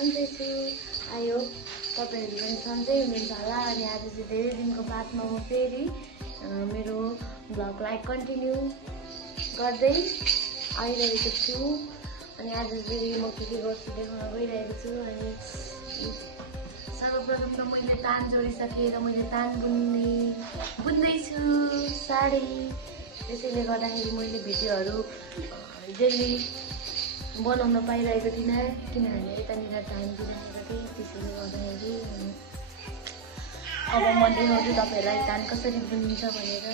सन्चै छु। I hope तपाईँहरू पनि सन्चै हुनुहुन्छ होला। अनि आज चाहिँ धेरै दिनको बादमा म फेरि मेरो भ्लगलाई कन्टिन्यू गर्दै आइरहेको छु। अनि आज चाहिँ म के गर्छु देखाउन गइरहेको छु। अनि सर्वप्रथम त मैले तान जोडिसकेँ र मैले तान बुन्दैछु साडी। त्यसैले गर्दाखेरि मैले भिडियोहरू डेली बनाउन पाइरहेको थिइनँ, किनभने यतानिर टाइम दिइरहेको थिएँ। त्यसैले गर्दाखेरि अब म देखाउँछु तपाईँहरूलाई तान कसरी बुनिन्छ भनेर।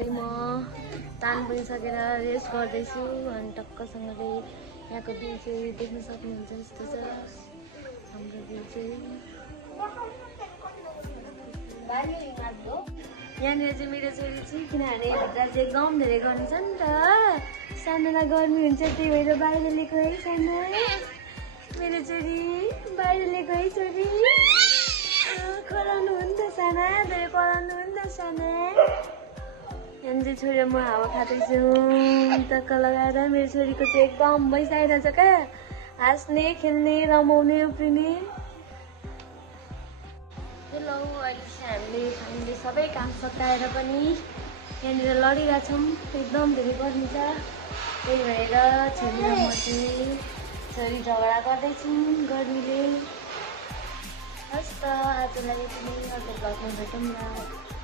म तान बुनिसकेर रेस्ट गर्दैछु। अनि टक्कसँगले यहाँको भ्यू चाहिँ देख्न सक्नुहुन्छ। यस्तो छ हाम्रो भ्यू चाहिँ। यहाँनिर चाहिँ मेरो छोरी चाहिँ, किनभने भित्र चाहिँ गम धेरै गर्नु छ नि त, सानोलाई गर्मी हुन्छ, त्यही भएर बाहिर ल्याएको है सानो। मेरो छोरी बाहिर ल्याएको है छोरी। कराउनु हो नि त साना, धेरै कराउनु हो नि त साना। यहाँ चाहिँ छोरी म हावा खाँदैछु टक्क लगाएर। मेरो छोरीको चाहिँ एकदम भइसकेको छ क्या, हाँस्ने खेल्ने रमाउने उफ्रिने। हेलो, अहिले चाहिँ हामीले सबै काम सकाएर पनि यहाँनिर लडिरहेछौँ। एकदम धेरै गर्मी छ, त्यही भएर छोरी र म चाहिँ छोरी झगडा गर्दैछौँ गर्मीले। हस् त आजलाई पनि अर्को भ्लगमा भेटौँ न।